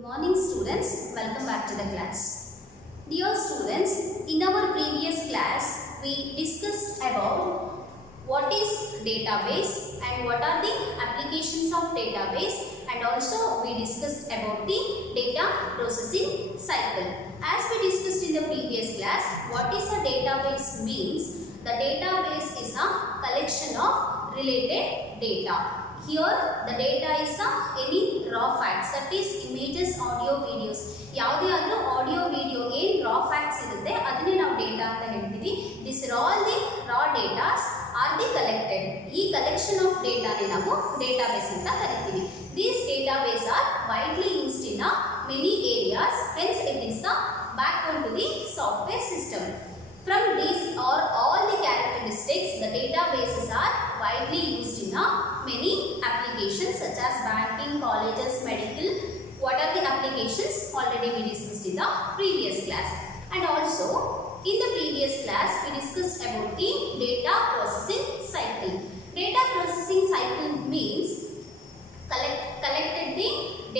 Good morning students, welcome back to the class. Dear students, in our previous class we discussed about what is database and what are the applications of database, and also we discussed about the data processing cycle. As we discussed in the previous class, what is a database means the database is a collection of related data. Here the data is any raw facts, that is images, audio, videos. ಯಾವುದೇ ಆದರೂ audio, video ಏನು raw facts ಇರುತ್ತೆ ಅದನ್ನೇ ನಾವು data ಅಂತ ಹೇಳ್ತೀವಿ. This all the raw data are the collected. ಈ collection of data ನೇ ನಾವು database ಅಂತ ಕರಿತೀವಿ. These database are widely used in many areas. Hence it is the backbone to the software system. From these are all the characteristics, the databases are widely used in many applications such as banking, colleges, medical. What are the applications? Already we discussed in the previous class. And also in the previous class we discussed about the data processing cycle. Data processing cycle means collected the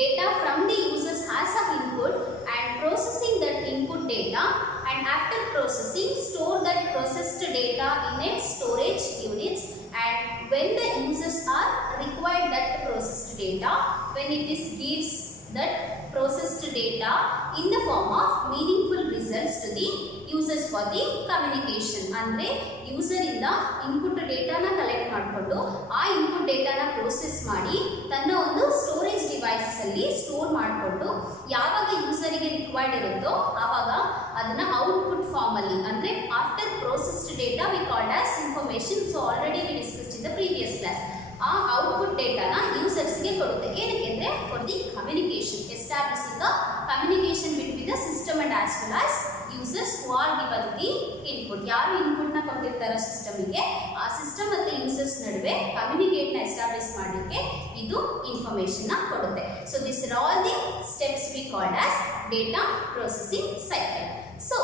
data from the users as an input and processing that input data, and after processing store that processed data in its storage units, and when the users are required that processed data, when it is gives that processed data in the form of meaningful results to the users for the communication. ಅಂದ್ರೆ user ಇಂದ input ಡೇಟಾನ collect ಮಾಡಿಕೊಂಡು ಆ input ಡೇಟಾನ process ಮಾಡಿ ತನ್ನ ಒಂದು storage devices ಅಲ್ಲಿ store ಮಾಡಿಕೊಂಡು ಯಾವಾಗ ಯೂಸರಿಗೆ ರಿಕ್ವೈರ್ಡ್ ಇರುತ್ತೋ ಆವಾಗ ಅದನ್ನ ಔಟ್ಪುಟ್ ಫಾರ್ಮ್ ಅಲ್ಲಿ, ಅಂದ್ರೆ after processed data we called as information. So already we discussed in the previous class. ಆ ಔಟ್ಪುಟ್ ಡೇಟಾನ ಯೂಸರ್ಸ್ಗೆ ಕೊಡುತ್ತೆ. ಏನಕ್ಕೆ ಅಂದರೆ for the communication, establishing the communication between the system and as well as users who are given the input. ಯಾರು ಇನ್ಪುಟ್ನ ಕೊಟ್ಟಿರ್ತಾರೋ ಸಿಸ್ಟಮಿಗೆ, ಆ system ಮತ್ತು users ನಡುವೆ ಕಮ್ಯುನಿಕೇಟ್ನ establish ಮಾಡಲಿಕ್ಕೆ ಇದು ಇನ್ಫಾರ್ಮೇಷನ್ನ ಕೊಡುತ್ತೆ. So this are all the steps we called as data processing cycle. So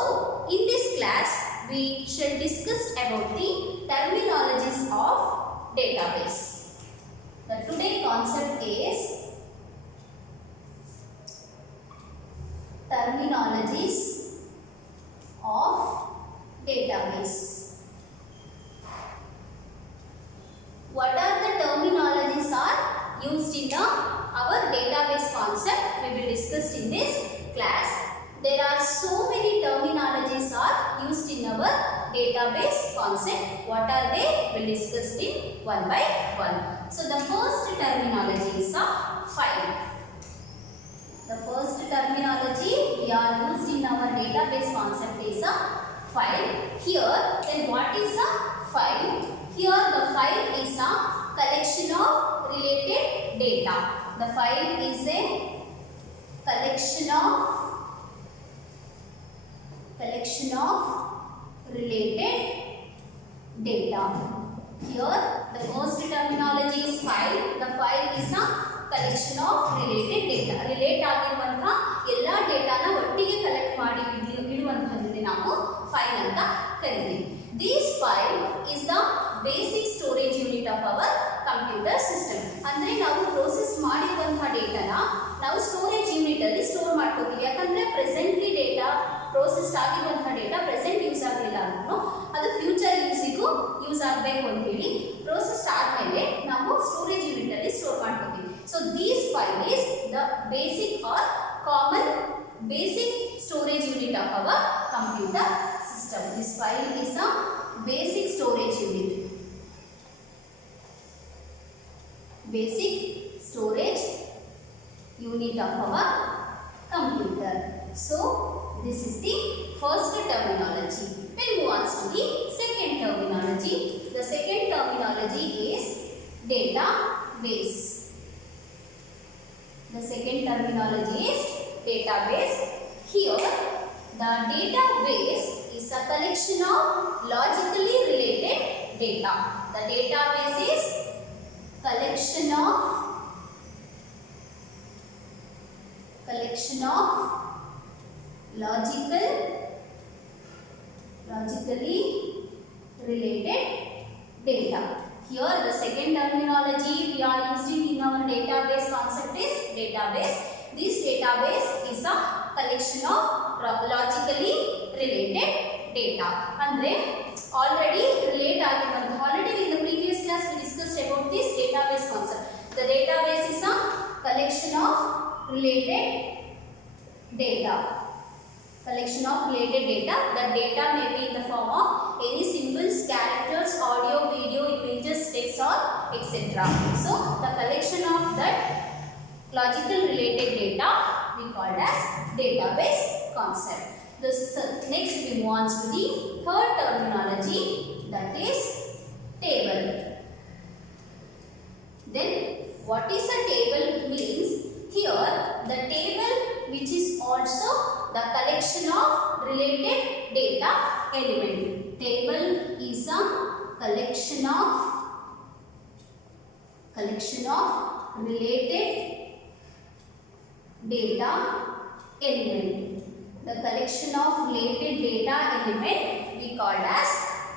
in this class we shall discuss about the terminologies of database. The today concept is terminologies of database. What are the terminologies are used in our database concept? We will discuss in this class. There are so many terminologies are used in our database concept. What are they? We will discuss it one by one. So the first terminology is a file. The first terminology we are used in our database concept is a file. Here, then what is a file? Here the file is a collection of related data. The file is a collection of related data. Here the first terminology is file. The file is a collection of related data. Relate ಆಗಿರುವಂತ ಎಲ್ಲ ಡೇಟಾನ ಒಟ್ಟಿಗೆ collect ಮಾಡಿ ಇಡುವಂತಹದ್ದು ನಾವು file ಅಂತ ಕರೀತೀವಿ. This file is the basic storage unit of our computer system. ಅಂದ್ರೆ ನಾವು process ಮಾಡಿರುವಂತಹ ಡೇಟಾನ ನಾವು ಸ್ಟೋರೇಜ್ ಯೂನಿಟ್ ಅಲ್ಲಿ ಸ್ಟೋರ್ ಮಾಡ್ಕೋತೀವಿ. ಯಾಕಂದ್ರೆ ಪ್ರೆಸೆಂಟ್ಲಿ ಡೇಟಾ ಪ್ರೋಸೆಸ್ ಆಗಿರುವಂತಹ ಡೇಟಾ ಪ್ರೆಸೆಂಟ್ ಯೂಸ್ ಆಗಲಿಲ್ಲ ಅಂದ್ರೂ ಅದು ಫ್ಯೂಚರ್ ಯೂಸಿಗೂ ಯೂಸ್ ಆಗಬೇಕು ಅಂತ ಹೇಳಿ ಪ್ರೋಸೆಸ್ ಆದಮೇಲೆ ನಾವು ಸ್ಟೋರೇಜ್ ಯೂನಿಟ್ ಅಲ್ಲಿ ಸ್ಟೋರ್ ಮಾಡ್ಕೋತೀವಿ. So these file is the basic or common basic storage unit of our computer system. This file is a basic storage unit. Basic storage unit of our computer. So this is the first terminology. We'll move on to the second terminology. The second terminology is database. The second terminology is database. Here the database is a collection of logically related data. The database is collection of logically related data. Here the second terminology we are using in our database concept is database. This database is a collection of logically related data. Andre already in the previous class we discussed about this database concept. The database is a collection of related data. The data may be in the form of any symbols, characters, audio, video, images, text or etc. So the collection of that logical related data we called as database concept. Next we move on to the third terminology, that is table. Then what is a table means, here the table which is also the collection of related data element. Table is a collection of related data element. The collection of related data element we called as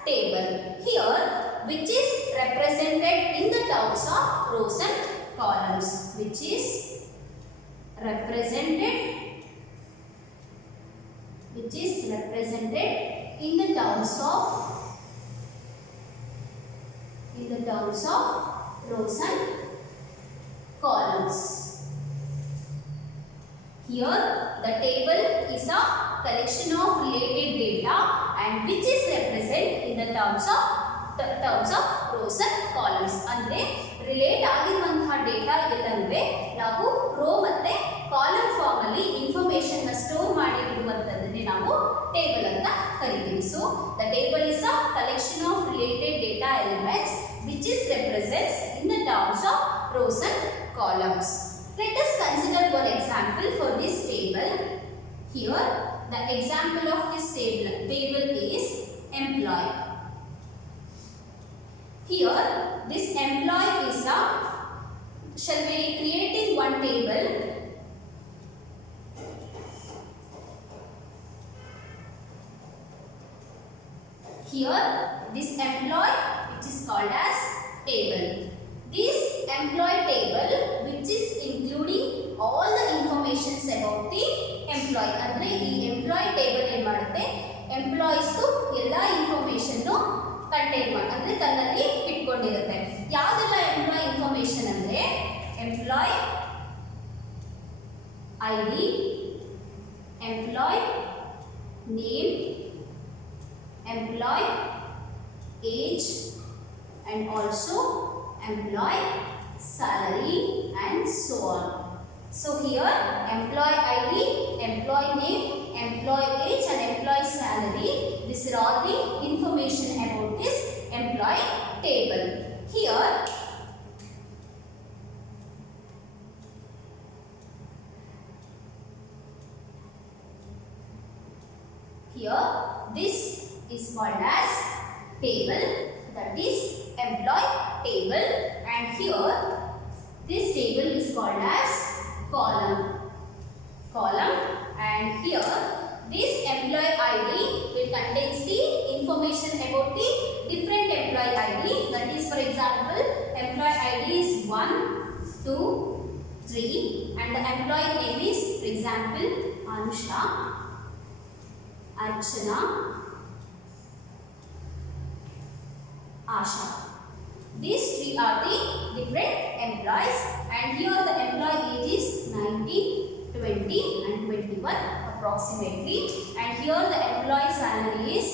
table. Here which is represented in the terms of rows and columns. Which is represented in the terms of rows and columns. Here the table is a collection of related data and which is represented in the terms of rows and columns. Andre relate ಆಗಿರುವಂತಹ data ಎಲ್ಲಂದ್ರೆ ನಾವು rho ಮತ್ತೆ column form ಅಲ್ಲಿ information ನ store ಮಾಡಿ ಇಡುವಂತದ್ದನ್ನೇ ನಾವು table ಅಂತ ಕರೀತೀವಿ. So the table is a collection of related data elements which is represents in the terms of rows and columns. Let us consider one example for this table. Here the example of this table is employee. Here this employee is a, shall we creating one table. Here this employee which is called as table. This employee table which is including all the informations about the employee. Andre ee employee table ಏನು ಮಾಡುತ್ತೆ, employees ಎಲ್ಲಾ information contain ಅಂದ್ರೆ ತನ್ನಲ್ಲಿ ಇಟ್ಕೊಂಡಿರುತ್ತೆ. ಯಾವುದೆಲ್ಲ employee information ಅಂದ್ರೆ employee ID, employee name, employee age and also employee salary and so on. So here employee ID, employee name, employee age and employee salary, these are all the information about this employee table. Here this is called as table, that is employee table, and here this table is called as column, and here this employee ID will contains the information about the different employee ID. That is, for example, employee ID is 1, 2, 3 and the employee name is, for example, Anusha, Archana, Asha. These three are the different employees, and here the employee age is 19, 20 and 21 approximately, and here the employee salary is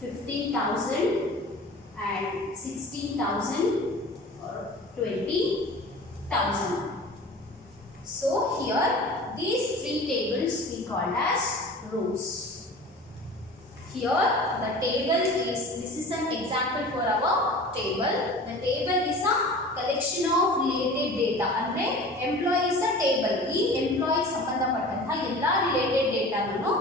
15,000 and 16,000 or 20,000. So here these three tables we call as rows. Here the table is, this is an example for our table. The table is a collection of related data. Andre employee is a table. ಈ employee ಸಂಬಂಧಪಟ್ಟಂತ ಎಲ್ಲ related data ನನ್ನು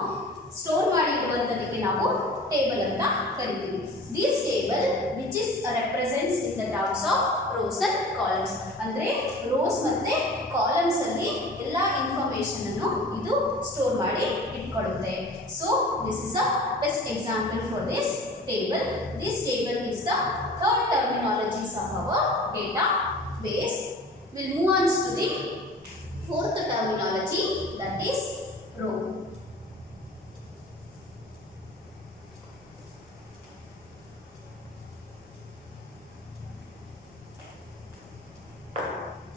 store ಮಾಡಿ ಇಡುವಂತದಕ್ಕೆ ನಾವು table ಅಂತ ಕರೀತೀವಿ. This table which is represents in the terms of rows and columns. ಅಂದ್ರೆ rows ಮತ್ತೆ columns ಅಲ್ಲಿ ಎಲ್ಲ ಇನ್ಫಾರ್ಮೇಷನ್ ಅನ್ನು ಇದು ಸ್ಟೋರ್ ಮಾಡಿ ಇಟ್ಕೊಳ್ಳುತ್ತೆ. So this is a best example for this table. This table is the third terminologies of our database. We'll move on to the Fourth terminology, that is row.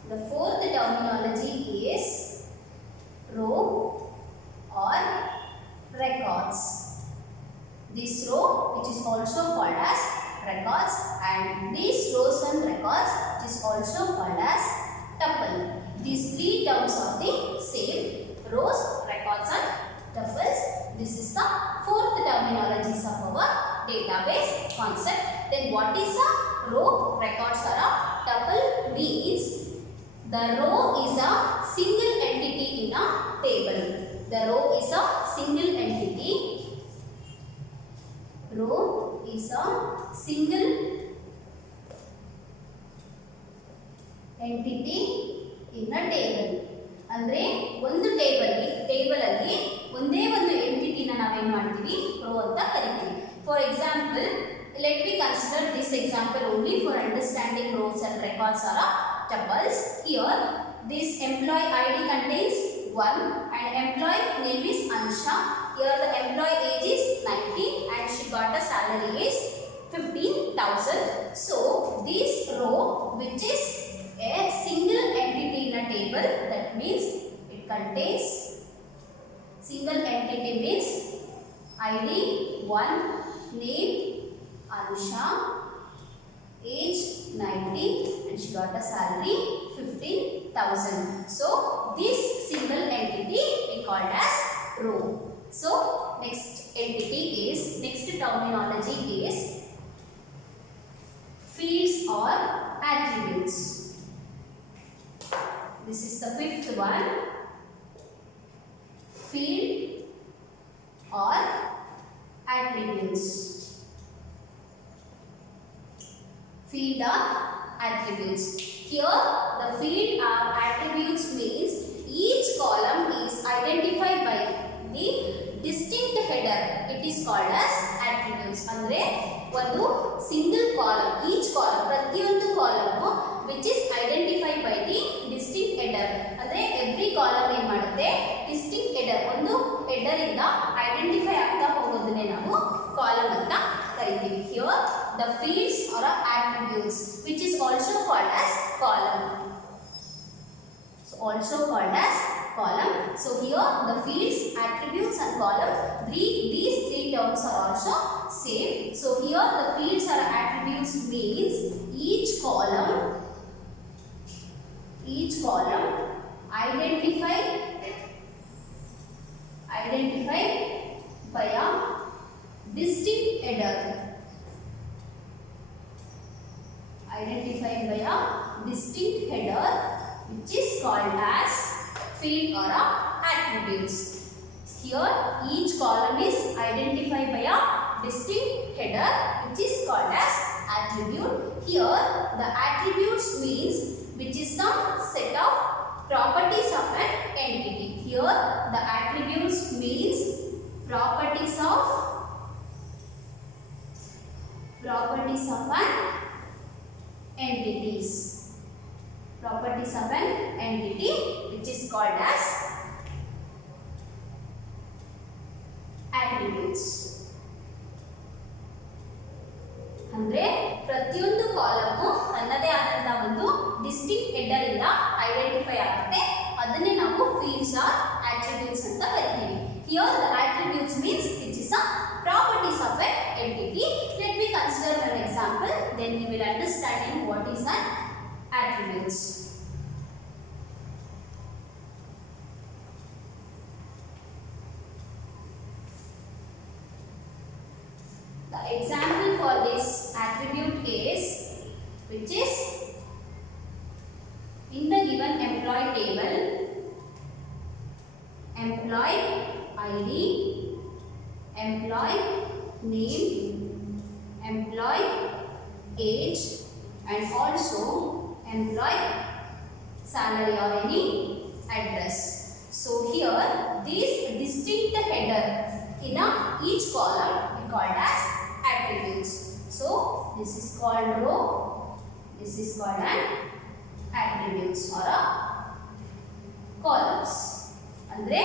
The fourth terminology is row or records. This row, which is also called as records, and these rows and records, which is also called as tuple. These three terms are the same: rows, records and tuples. This is the fourth terminologies of our database concept. Then what is a row, records or a tuple? Means the row is a single entity in a table. The row is a single entity. Row is a single entity in a table. ಅಂದ್ರೆ ಒಂದು table ಅಲ್ಲಿ ಒಂದೇ ಒಂದು ಎಂಟಿಟಿನ ನಾವೇನು ಮಾಡ್ತೀವಿ, rho ಅಂತ ಕರಿತೀವಿ. For example, let me consider this example only for understanding rows and records or tuples. Here, this employee ID contains 1 and employee name is Ansha. Here the employee age is 19 and she got a salary is 15,000. So this row, which is a single entity in a table, that means it contains single entity means ID 1, name Anusha, age 19 and she got a salary 15,000. So this single entity we called as row. So next terminology is fields or attributes. This is the fifth one. Field or attributes. Field or attributes. Here the field or attributes means each column is identified by the distinct header. It is called as attributes. Andre ಒಂದು single column, each column, ಪ್ರತಿಯೊಂದು column which is identified by the distinct header. ಅಂದ್ರೆ every column ಏನು ಮಾಡುತ್ತೆ, distinct header, ಒಂದು header ಇಂದ identify ಆಗ್ತಾ ಹೋಗೋದನ್ನೇ ನಾವು column ಅಂತ ಕರಿತೀವಿ. Here the fields or attributes, which is also called as column. So also called as column. So here the fields, attributes and column, these three terms are also same. So here the fields or attributes means each column identified by a distinct header. Identified by a distinct header, which is called as field or attributes. Here each column is identified by a distinct header, which is called as attribute. Here the attributes means which is some set of properties of an entity. Here the attributes means properties of an entities. Properties of an entity, which is called as attributes. ಅಂದ್ರೆ ಪ್ರತಿಯೊಂದು column ತನ್ನದೇ ಆದಂತಹ ಒಂದು distinct header ಇಂದ identify ಆಗುತ್ತೆ. ಅದನ್ನೇ ನಾವು fields R attributes ಅಂತ ಕರಿತೀವಿ. Here the attributes means which is a properties of an entity. Let me consider an example, then we will understand what is an attributes. The example for this attribute is, which is in the given employee table, employee ID, employee name, employee age and also employee salary or any address. So here this distinct header in each column we called as attributes. So this is called row, this is called an attributes or a columns. ಅಂದ್ರೆ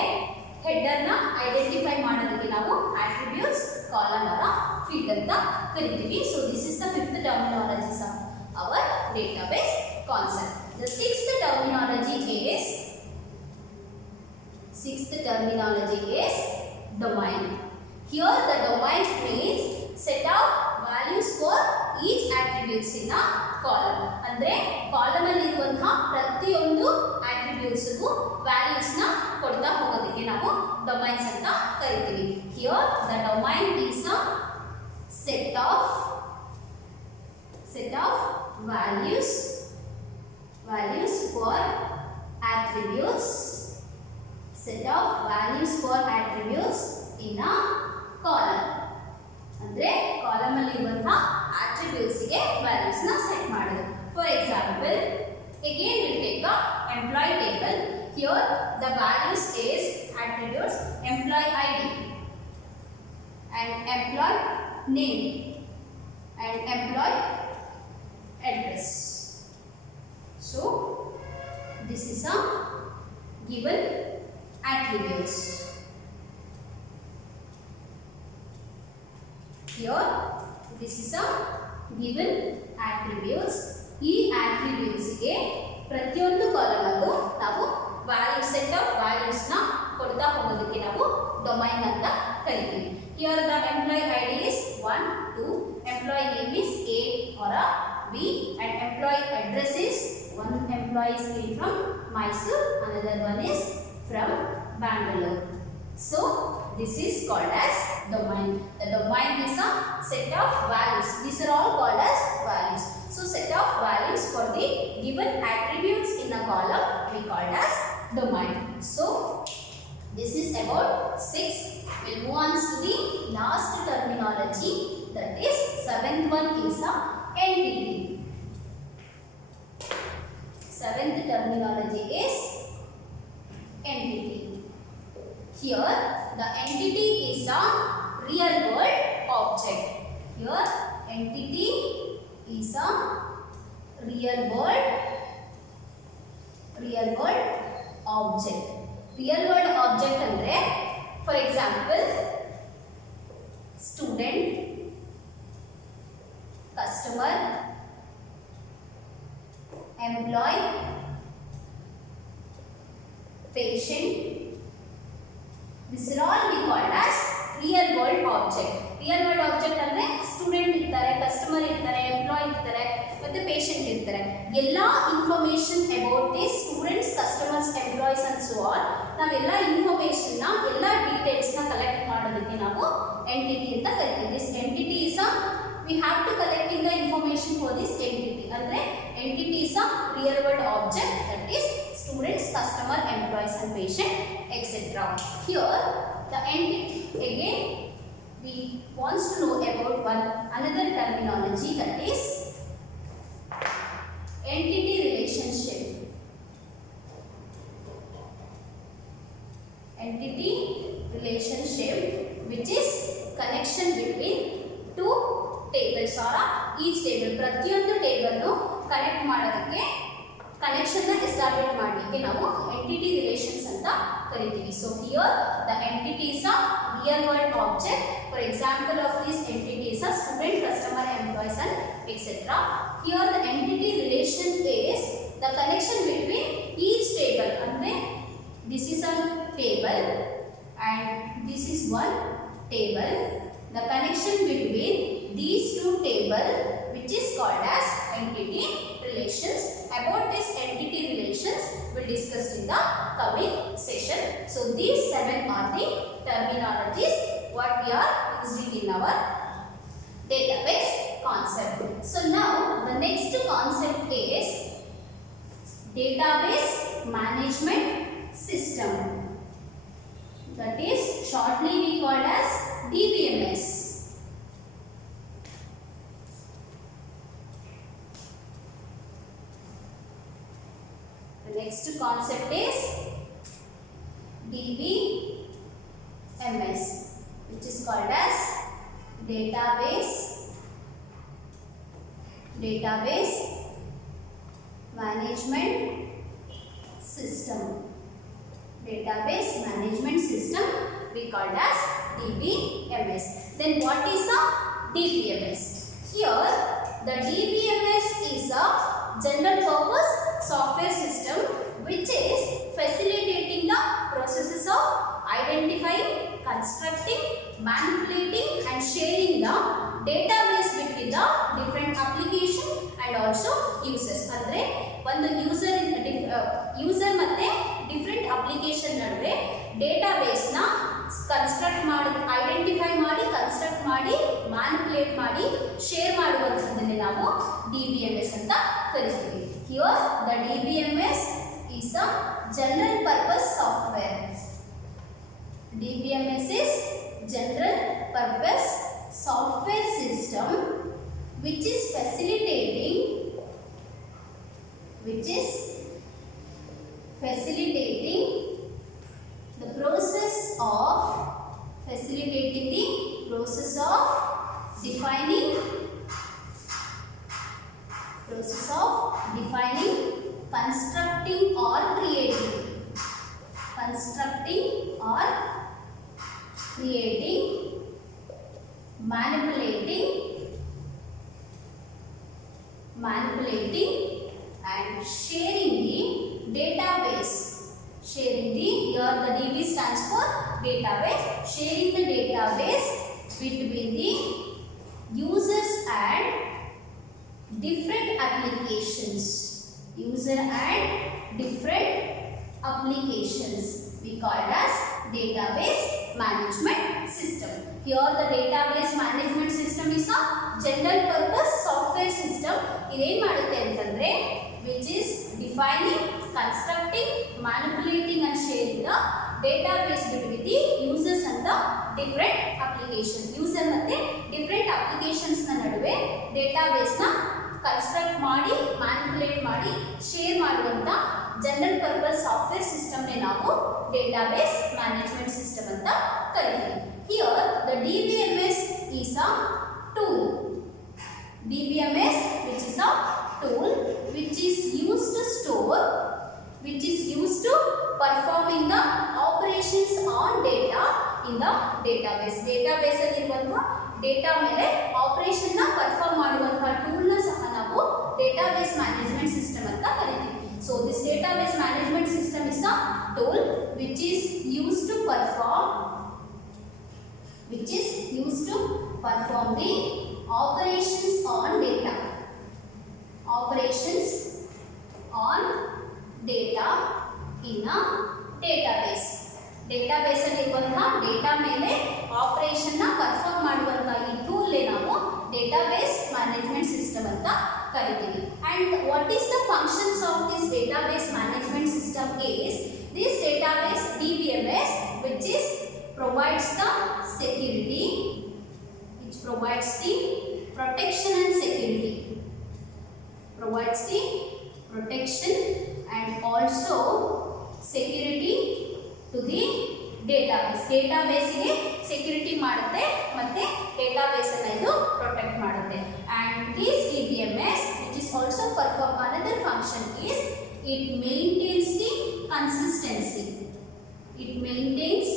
header ನ identify ಮಾಡೋದಕ್ಕೆ ನಾವು attributes, column or field ಅಂತ ಕರಿತೀವಿ. So this is the fifth terminology of our database concept. The sixth terminology is domain. Here the domain means set of values for each attributes in a column. ಅಂದ್ರೆ column ಅಲ್ಲಿ ಇರುವಂತಹ ಪ್ರತಿಯೊಂದು attributes ಗೂ values ನ ಕೊಡ್ತಾ ಹೋಗೋದಕ್ಕೆ ನಾವು domains ಅಂತ ಕರಿತೀವಿ. Here the domain is a set of values for attributes, set of values for attributes in a column. ಅಂದ್ರೆ ಕಾಲಮ್ ಅಲ್ಲಿ ಇರುವಂತಹ attributes ಗೆ values ನ ಸೆಟ್ ಮಾಡೋದು. For example, again we'll take a employee table. Here the values is attributes employee ID and employee name and employee address. So this is a given attributes. Here this is a given attributes. ಈ attributes ಗೆ ಪ್ರತಿಯೊಂದು column ಅಲ್ಲೂ ನಾವು value set of values ನ ಕೊಡ್ತಾ ಹೋಗೋದಕ್ಕೆ ನಾವು domain ಅಂತ ಕರಿತೀವಿ. Here the employee ID is 1, 2, employee name is A or a B, and employee address is one employee is from Mysore, another one is from Bangalore. So this is called as domain. The domain is a set of values. These are all called as values. So set of values for the given attributes in a column we called as domain. So this is about 6. We'll move on to the last terminology, that is seventh one is a entity. Seventh terminology is entity. Here the entity is a real world object. Here entity is a real world object. Real world object andre, for example, student, customer, employee, patient. This is all we call as real world object. Real world object ಅಂದ್ರೆ student ಇರ್ತಾರೆ, customer ಇರ್ತಾರೆ, employee ಇರ್ತಾರೆ, ಮತ್ತೆ patient ಇರ್ತಾರೆ. ಎಲ್ಲ information about the students, customers, employees and so on ನಾವೆಲ್ಲ information ನ ಎಲ್ಲ ಡೀಟೇಲ್ಸ್ ನ ಕಲೆಕ್ಟ್ ಮಾಡೋದಕ್ಕೆ ನಾವು ಎಂಟಿಟಿ ಅಂತ ಕರಿತೀವಿ. This entity is a we have to collecting the information for this entity. ಅಂದ್ರೆ entity is a real world object, that is students, customer, employees and patient, etc. Here the entity, again we wants to know about another terminology, that is entity relationship. Entity relationship, which is connection between two tables or each table. ಪ್ರತಿಯೊಂದು table connect ಮಾಡೋದಕ್ಕೆ, connection ನ establish ಮಾಡಲಿಕ್ಕೆ ನಾವು entity relations ಅಂತ ಕರಿತೀವಿ. So here the entity is a real world object. For example of this entity is a student, customer, employees and etcetera. Here the entity relation is the connection between each table. ಅಂದ್ರೆ this is a table and this is one table. The connection between these two tables, which is called as entity relations. About this entity relations we'll discuss in the coming session. So these 7 are the terminologies what we are using in our database concept. So now the next concept is database management system. That is shortly we call as DBMS. The next concept is DBMS, which is called as database management system. Database management system we called as DBMS. Then what is a DBMS? Here the DBMS is a general purpose software system which is facilitating the processes of identifying, constructing, manipulating and sharing the database between the different application and also users. Andre ಒಂದು user ಮತ್ತೆ different application ನಡುವೆ database ನ construct ಮಾಡಿ identify ಮಾಡಿ construct ಮಾಡಿ manipulate ಮಾಡಿ share ಮಾಡುವಂತದ್ದನ್ನೇ ನಾವು DBMS ಅಂತ ಕರಿತೀವಿ. Here the DBMS is a general purpose software. DBMS is general purpose software system which is facilitating the process of defining, constructing or creating, manipulating and sharing the database. Here the DB stands for database. Sharing the database between the users and different applications. We call it as database management system. Here the database management system is a general purpose software system. Iದೇನು ಮಾಡುತ್ತೆ ಅಂತಂದ್ರೆ which is defining, constructing, manipulating and sharing the database between the users and the different application. User ಮತ್ತೆ different applications ನ ನಡುವೆ database ನ construct ಮಾಡಿ manipulate ಮಾಡಿ share ಮಾಡುವಂತ general purpose software system ನೇ ನಾವು ಡೇಟಾಬೇಸ್ ಮ್ಯಾನೇಜ್ಮೆಂಟ್ ಸಿಸ್ಟಮ್ ಅಂತ ಕರೀತೀವಿ. Here the DBMS is a tool. DBMS which is a tool which is used to performing the operations on data in the database. Database ಅಲ್ಲಿ ಇರುವಂತ data ಮೇಲೆ operation ನ perform ಮಾಡುವಂತ tool ನ ಸಹ ನಾವು ಡೇಟಾಬೇಸ್ ಮ್ಯಾನೇಜ್ಮೆಂಟ್ ಸಿಸ್ಟಮ್ ಅಂತ ಕರೀತೀವಿ. So this database management system is a tool which is used to perform the operations on data in a database. Database ಅಲ್ಲಿ ಇರುವಂತಹ ಡೇಟಾ ಮೇಲೆ ಆಪರೇಷನ್ ನ ಪರ್ಫಾರ್ಮ್ ಮಾಡುವಂತಹ ಈ ಟೂಲ್ ನಾವು ಡೇಟಾಬೇಸ್ ಮ್ಯಾನೇಜ್ಮೆಂಟ್ ಸಿಸ್ಟಮ್ ಅಂತ ಕರೀತೀವಿ. And what is the functions of this database management system is this database DBMS which provides the security, which provides the protection and security, provides the protection and also security to the database. Database ಗೆ security ಮಾಡುತ್ತೆ ಮತ್ತೆ database ಅನ್ನು ಇದು protect ಮಾಡುತ್ತೆ. And this DBMS which is also perform another function is it maintains the consistency. It maintains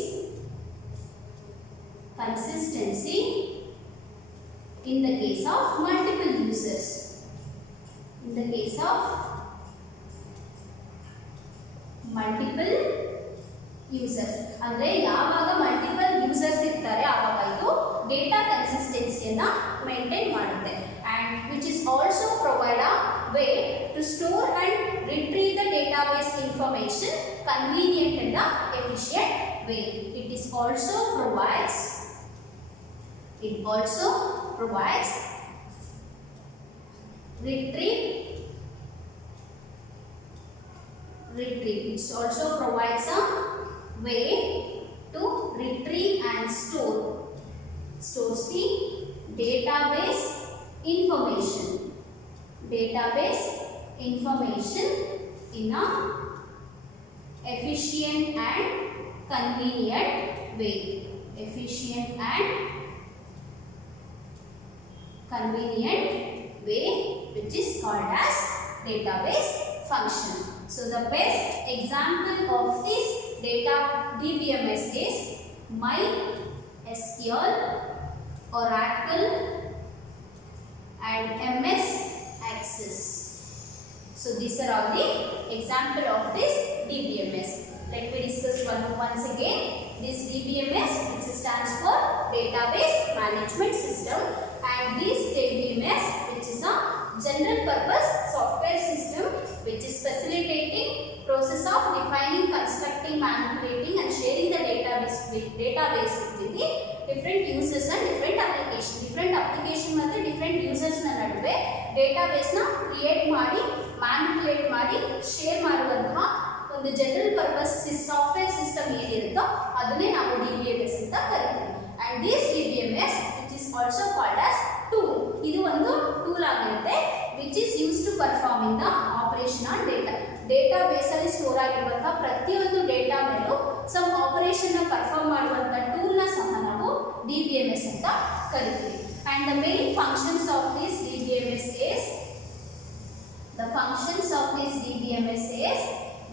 consistency in the case of multiple users. In the case of multiple users ಅಂದ್ರೆ ಯಾವಾಗ multiple users ಇರ್ತಾರೆ ಆವಾಗ ಇದು data ಕನ್ಸಿಸ್ಟೆನ್ಸಿಯನ್ನ maintain ಮಾಡುತ್ತೆ. And which is also provide a way to store and retrieve the database information convenient and efficient way. It also provides retrieve. It also provides a way to retrieve and stores the database information in a efficient and convenient way. Which is called as database function. So the best example of this DBMS is MySQL, Oracle and MS Access. So these are all the example of this DBMS. Let me discuss once again. This DBMS, which stands for Database Management System, and this DBMS, which is a general purpose software system which is facilitating process of defining, constructing, manipulating and sharing the database within the different users and different application ಮತ್ತು different users ನ ನಡುವೆ database ನ create ಮಾಡಿ manipulate ಮಾಡಿ share ಮಾಡುವಂತಹ ಒಂದು general purpose software system ಏನಿರುತ್ತೋ ಅದನ್ನೇ ನಾವು DBMS ಅಂತ ಕರೀತೀವಿ. and this DBMS which is also called as tool, ಇದು ಒಂದು ಟೂಲ್ ಆಗಿರುತ್ತೆ which is used to performing the operation on data. Database ಅಲ್ಲಿ ಸ್ಟೋರ್ ಆಗಿರುವಂತಹ ಪ್ರತಿಯೊಂದು ಡೇಟಾ ಮೇಲೂ ಸಮ್ ಆಪರೇಷನ್ ನ ಪರ್ಫಾರ್ಮ್ ಮಾಡುವಂತ ಟೂಲ್ ನ ಸಹ ನಾವು DBMS ಅಂತ ಕರೀತೀವಿ. and the main functions of this DBMS is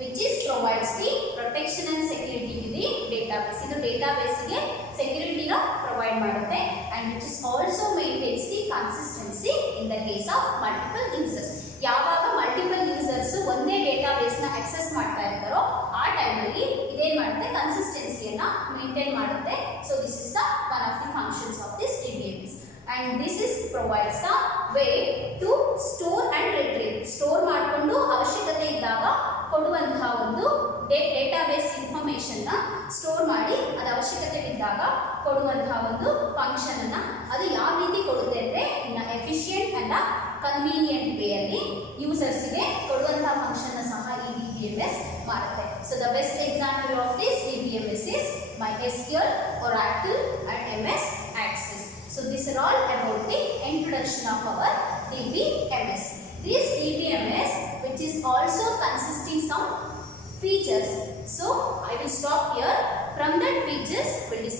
which is provides the protection and security to the database. ಇದು database ಗೆ security ನ provide ಮಾಡುತ್ತೆ and which is also maintains the consistency in the case of multiple users. ಯಾವಾಗ multiple users ಒಂದೇ database ನ access ಮಾಡ್ತಾ ಇರ್ತಾರೋ ಆ ಟೈಮ್ ಅಲ್ಲಿ ಇದೇನ್ ಮಾಡುತ್ತೆ, ಕನ್ಸಿಸ್ಟೆನ್ಸಿಯನ್ನ ಮೇಂಟೈನ್ ಮಾಡುತ್ತೆ. So this is the one of the functions of this DBMS. and this is provides the way to store and retrieve. Store ಮಾಡಿಕೊಂಡು ಅವಶ್ಯಕತೆ ಇದ್ದಾಗ ಕೊಡುವಂತಹ ಒಂದು ಡೇಟಾಬೇಸ್ ಇನ್ಫಾರ್ಮೇಷನ್ ನ ಸ್ಟೋರ್ ಮಾಡಿ ಅದು ಅವಶ್ಯಕತೆ ಇದ್ದಾಗ ಕೊಡುವಂತಹ ಒಂದು ಫಂಕ್ಷನ್ ಅನ್ನ ಅದು ಯಾವ ರೀತಿ ಕೊಡುತ್ತೆ ಅಂದ್ರೆ ಎಫಿಷಿಯಂಟ್ ಅಂಡ್ ಕನ್ವೀನಿಯಂಟ್ ವೇ ಅಲ್ಲಿ ಯೂಸರ್ಸ್ ಗೆ ಕೊಡುವಂತಹ ಫಂಕ್ಷನ್ ನ ಸಹ ಈ DBMS ಮಾಡುತ್ತೆ. So the best example of this DBMS is MySQL, Oracle and MS Access. So these are all about the introduction of our DBMS. This DBMS which is also consisting some features. So I will stop here. From that features we will